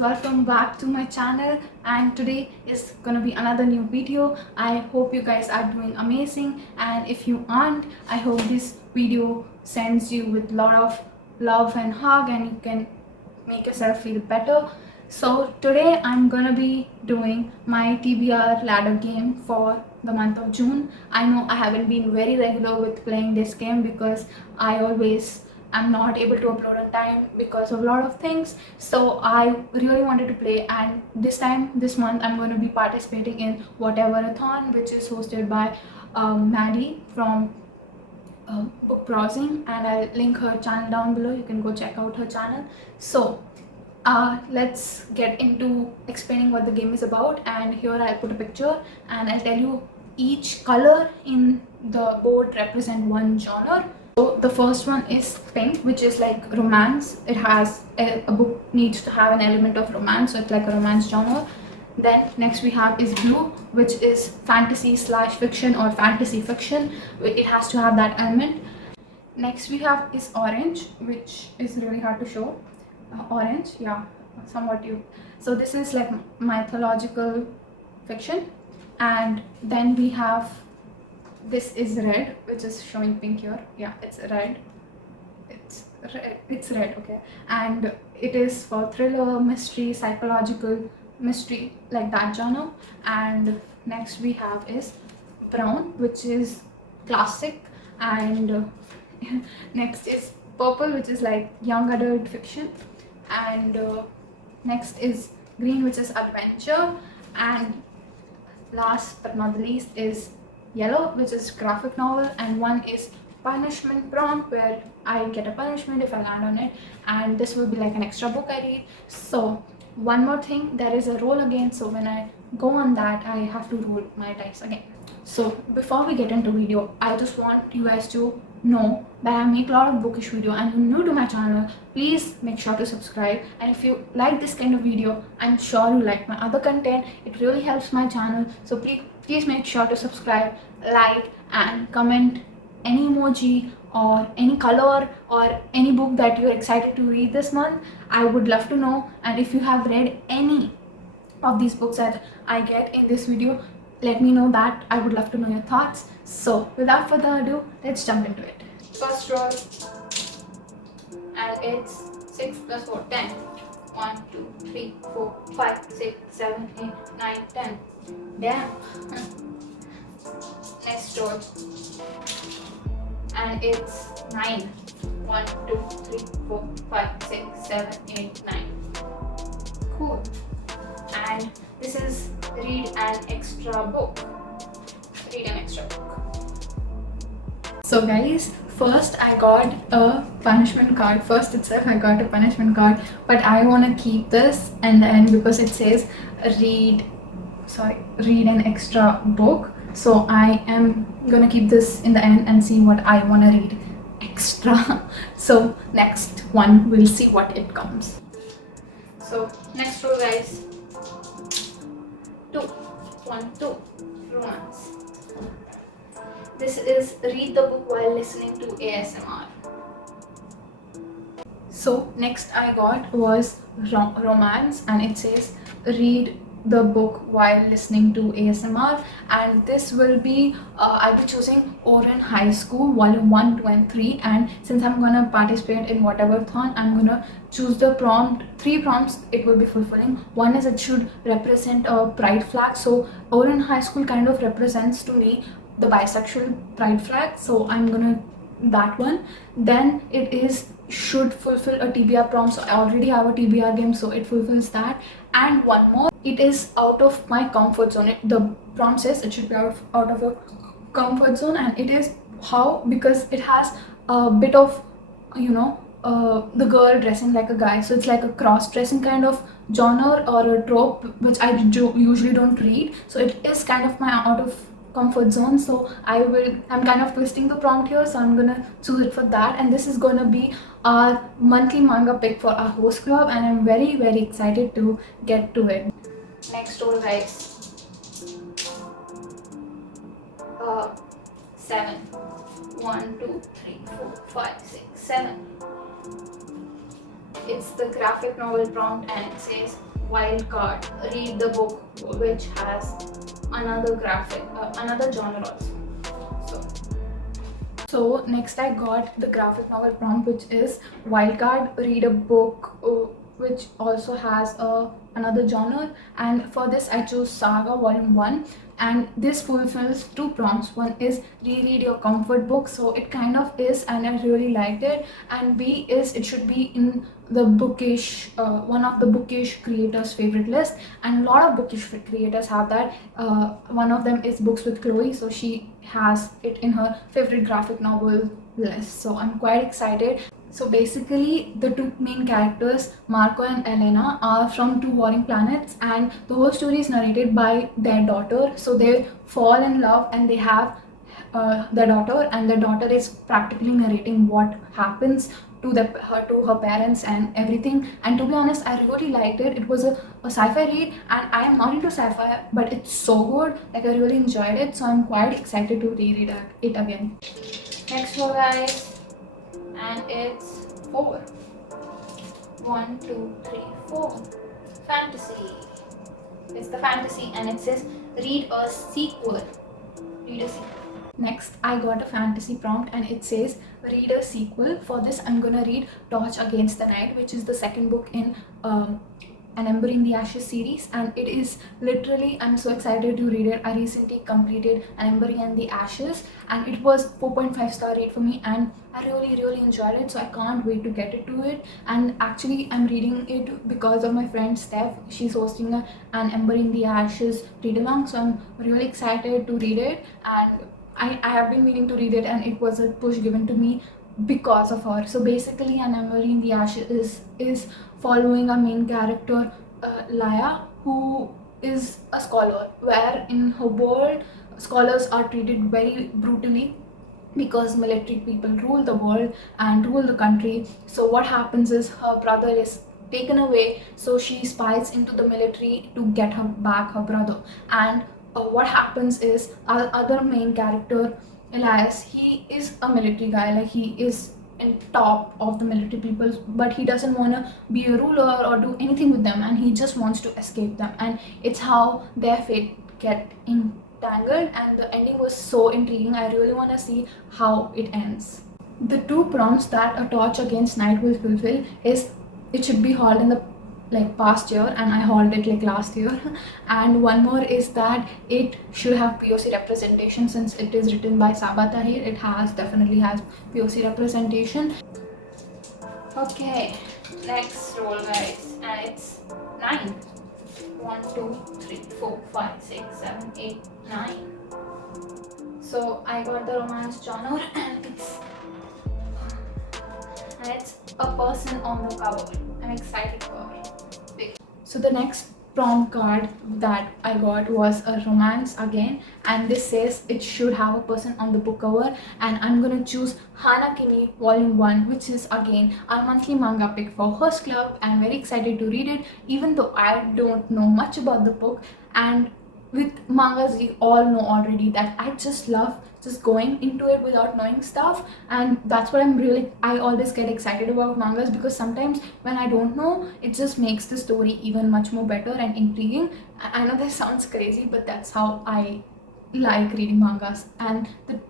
welcome back to my channel, and today is gonna be another new video. I hope you guys are doing amazing, and if you aren't, I hope this video sends you with a lot of love and hug and you can make yourself feel better. So today I'm gonna be doing my TBR ladder game for the month of June. I know I haven't been very regular with playing this game because I'm not able to upload on time because of a lot of things. So I really wanted to play, and this month I'm going to be participating in Whatever-a-thon, which is hosted by Maddie from Book Browsing, and I'll link her channel down below. You can go check out her channel. So let's get into explaining what the game is about. And here I'll put a picture and I'll tell you each color in the board represent one genre. So the first one is pink, which is like romance. It has a book needs to have an element of romance, so it's like a romance genre. Then next we have is blue, which is fantasy/fiction or fantasy fiction. It has to have that element. Next we have is orange, which is really hard to show. Orange, yeah, somewhat you. So this is like mythological fiction. And then we have, this is red, which is showing pink here. Yeah, it's red. It's red, okay. And it is for thriller, mystery, psychological mystery, like that genre. And next we have is brown, which is classic. And next is purple, which is like young adult fiction. And next is green, which is adventure. And last but not the least is yellow, which is graphic novel. And one is punishment prompt, where I get a punishment if I land on it, and this will be like an extra book I read. So one more thing, there is a roll again, so when I go on that I have to roll my dice again. So before we get into video, I just want you guys to know that I make a lot of bookish video, and you're new to my channel, please make sure to subscribe. And if you like this kind of video, I'm sure you like my other content. It really helps my channel, so please make sure to subscribe, like, and comment any emoji or any color or any book that you're excited to read this month. I would love to know. And if you have read any of these books that I get in this video, let me know that. I would love to know your thoughts. So without further ado, let's jump into it. First roll, and it's 6 plus 4, 10. 1, 2, 3, 4, 5, 6, 7, 8, 9, 10. Damn. Next roll, and it's 9. 1, 2, 3, 4, 5, 6, 7, 8, 9. Cool. And this is read an extra book. Read an extra book. So guys, first I got a punishment card. First itself I got a punishment card, but I want to keep this and then, because it says read an extra book. So I am gonna keep this in the end and see what I want to read extra. So next one, we'll see what it comes. So next row guys, 2, 1, 2, romance. This is read the book while listening to ASMR. So next I got was romance, and it says read the book while listening to ASMR. And this will be I'll be choosing Ouran High School volume 1, 2 and 3. And since I'm gonna participate in Whatever-a-thon, I'm gonna choose the prompt. 3 prompts it will be fulfilling. One is it should represent a pride flag, so Ouran High School kind of represents to me the bisexual pride flag, so I'm gonna that one. Then it is should fulfill a TBR prompt, so I already have a TBR game, so it fulfills that. And one more, it is out of my comfort zone. The prompt says it should be out of your comfort zone, and it is how, because it has a bit of, the girl dressing like a guy, so it's like a cross-dressing kind of genre or a trope, which I usually don't read, so it is kind of my out of comfort zone. So I'm kind of twisting the prompt here, so I'm gonna choose it for that. And this is gonna be our monthly manga pick for our host club, and I'm very excited to get to it. Next roll guys, 7. 1, 2, 3, 4, 5, 6, 7. It's the graphic novel prompt, and it says Wildcard, read the book which has another graphic, another genre also. So next I got the graphic novel prompt, which is Wildcard, read a book which also has another genre, and for this I chose Saga Volume 1, and this fulfills two prompts. One is reread your comfort book, so it kind of is, and I really liked it, and B is it should be in the bookish, one of the bookish creators favorite list, and a lot of bookish creators have that. One of them is Books with Chloe, so she has it in her favorite graphic novel list, so I'm quite excited. So basically the two main characters, Marco and Elena, are from two warring planets, and the whole story is narrated by their daughter. So they fall in love and they have their daughter, and the daughter is practically narrating what happens to her parents and everything. And to be honest, I really liked it. It was a sci-fi read, and I am not into sci-fi, but it's so good. Like, I really enjoyed it, so I'm quite excited to reread it again. Next one, guys, and it's 4. 1, 2, 3, 4. Fantasy. It's the fantasy, and it says read a sequel. Read a sequel. Next, I got a fantasy prompt, and it says read a sequel. For this, I'm gonna read Torch Against the Night, which is the second book in An Ember in the Ashes series, and it is literally, I'm so excited to read it. I recently completed An Ember in the Ashes, and it was 4.5 star rate for me, and I really enjoyed it, so I can't wait to get into it. And actually, I'm reading it because of my friend Steph. She's hosting An Ember in the Ashes read along, so I'm really excited to read it, and I have been meaning to read it, and it was a push given to me because of her. So basically, An Ember in the Ashes is following a main character, Laya, who is a scholar, where in her world scholars are treated very brutally because military people rule the world and rule the country. So what happens is her brother is taken away, so she spies into the military to get her back, her brother. And what happens is our other main character, Elias, he is a military guy, like he is in top of the military people, but he doesn't want to be a ruler or do anything with them, and he just wants to escape them, and it's how their fate get entangled. And the ending was so intriguing. I really want to see how it ends. The two prompts that A Torch Against Night will fulfill is it should be hauled in the past year, and I hauled it like last year. And one more is that it should have POC representation. Since it is written by Sabaa Tahir, it definitely has POC representation. Okay, next roll, guys, and it's 9. 1, 2, 3, 4, 5, 6, 7, 8, 9. So I got the romance genre, and it's a person on the cover. I'm excited for it. So the next prompt card that I got was a romance again, and this says it should have a person on the book cover, and I'm gonna choose Hanakini Volume 1, which is again our monthly manga pick for Host Club, and I'm very excited to read it, even though I don't know much about the book. And with mangas, we all know already that I just love just going into it without knowing stuff, and that's what I always get excited about mangas, because sometimes when I don't know, it just makes the story even much more better and intriguing. I know that sounds crazy, but that's how I like reading mangas. And the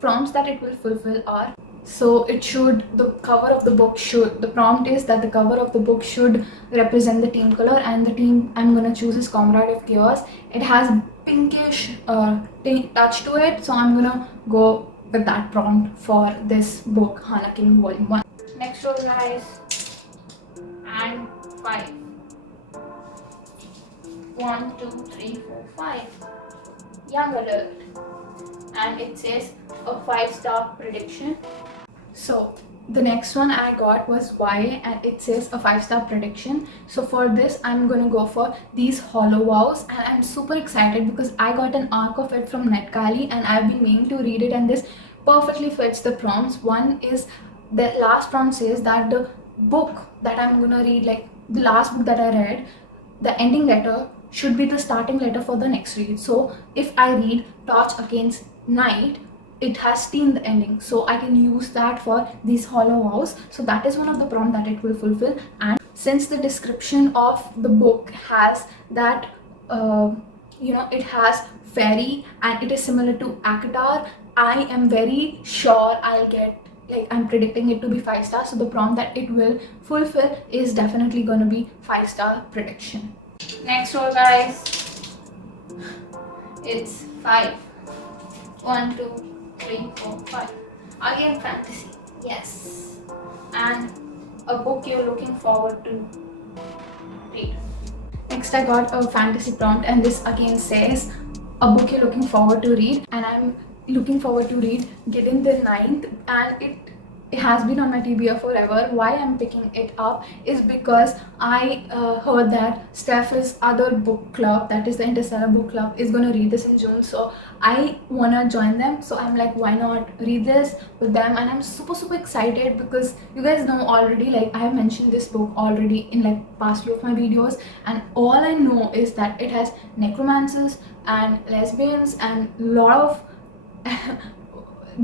prompts that it will fulfill are, so the cover of the book should, the prompt is that the cover of the book should represent the team color, and the team I'm gonna choose is Comrade of Chaos. It has pinkish touch to it, so I'm gonna go with that prompt for this book, Hanakini Volume 1. Next row, guys, and 5. 1, 2, 3, 4, 5. Young Alert, and it says a 5-star prediction. So the next one I got was Y, and it says a 5-star prediction. So for this, I'm gonna go for These Hollow Vows, and I'm super excited because I got an arc of it from NetGalley, and I've been meaning to read it, and this perfectly fits the prompts. One is, the last prompt says that the book that I'm gonna read, like the last book that I read, the ending letter should be the starting letter for the next read. So if I read Torch Against Night, it has T in the ending, so I can use that for These Hollow Vows. So that is one of the prompts that it will fulfill. And since the description of the book has that it has fairy and it is similar to Akatar, I am very sure I'll get, like, I'm predicting it to be 5 stars. So the prompt that it will fulfill is definitely going to be 5-star prediction. Next roll, guys. It's 5. 1, 2, 3, 4, 5. Again, fantasy. Yes. And a book you're looking forward to read. Next, I got a fantasy prompt, and this again says a book you're looking forward to read, and I'm looking forward to read Gideon the Ninth, and it has been on my TBR forever. Why I'm picking it up is because I heard that Steph's other book club, that is the Interstellar book club, is going to read this in June. So I want to join them. So I'm like, why not read this with them? And I'm super excited because you guys know already, like, I have mentioned this book already in like past few of my videos, and all I know is that it has necromancers and lesbians and a lot of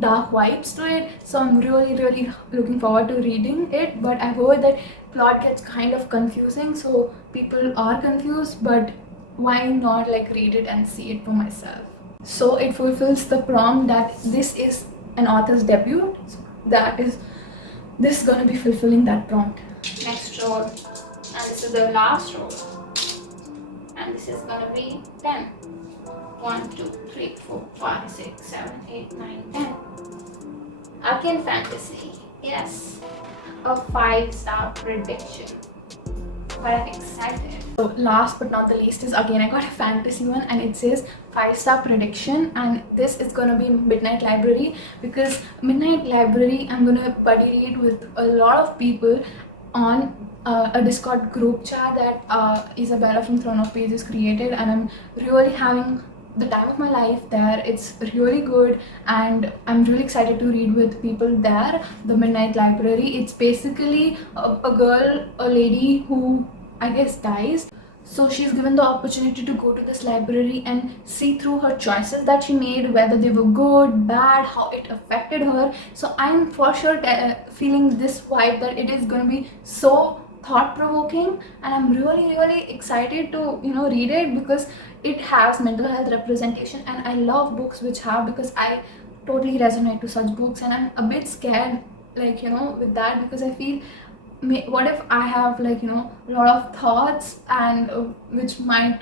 dark vibes to it. So I'm really looking forward to reading it, but I heard that plot gets kind of confusing, so people are confused, but why not like read it and see it for myself? So it fulfills the prompt that this is an author's debut, so that is this is gonna be fulfilling that prompt. Next roll, and this is the last roll, and this is gonna be 10. 1, 2, 3, 4, 5, 6, 7, 8, 9, 10. Again, fantasy. Yes. A 5-star prediction. But I'm excited. So last but not the least is again I got a fantasy one, and it says 5-star prediction, and this is gonna be Midnight Library, because Midnight Library I'm gonna buddy read with a lot of people on a Discord group chat that Isabella from Throne of Pages created, and I'm really having the time of my life there. It's really good, and I'm really excited to read with people there. The Midnight Library, it's basically a lady who I guess dies, so she's given the opportunity to go to this library and see through her choices that she made, whether they were good, bad, how it affected her. So I'm for sure feeling this vibe that it is going to be so thought-provoking, and I'm really excited to read it, because it has mental health representation, and I love books which have, because I totally resonate to such books, and I'm a bit scared, like, with that, because I feel what if I have, like, a lot of thoughts, and which might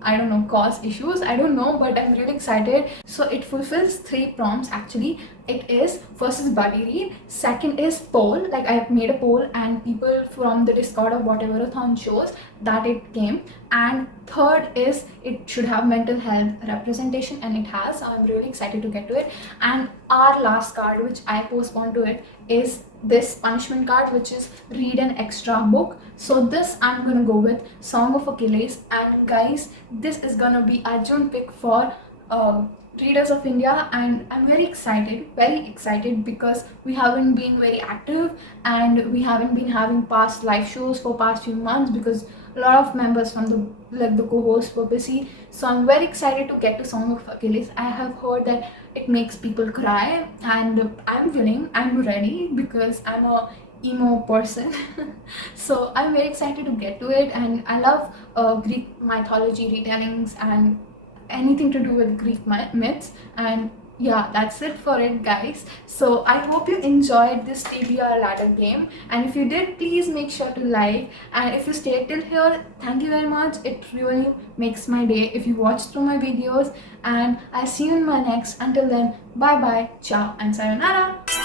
I don't know, cause issues, I don't know, but I'm really excited. So it fulfills 3 prompts actually. It is, first is buddy read, second is poll, like I've made a poll and people from the Discord or whatever a shows that it came, and third is it should have mental health representation, and it has. So I'm really excited to get to it. And our last card, which I postponed to it, is this punishment card, which is read an extra book. So this I'm gonna go with Song of Achilles, and guys, this is gonna be our June pick for Readers of India, and I'm very excited because we haven't been very active, and we haven't been having past live shows for past few months because a lot of members from the co-hosts were busy. So I'm very excited to get to Song of Achilles. I have heard that it makes people cry, and I'm ready, because I'm a emo person. So I'm very excited to get to it, and I love Greek mythology retellings and anything to do with Greek myths. And yeah, that's it for it, guys. So I hope you enjoyed this TBR ladder game, and if you did, please make sure to like, and if you stayed till here, thank you very much. It really makes my day if you watch through my videos, and I'll see you in my next. Until then, bye bye, ciao, and sayonara.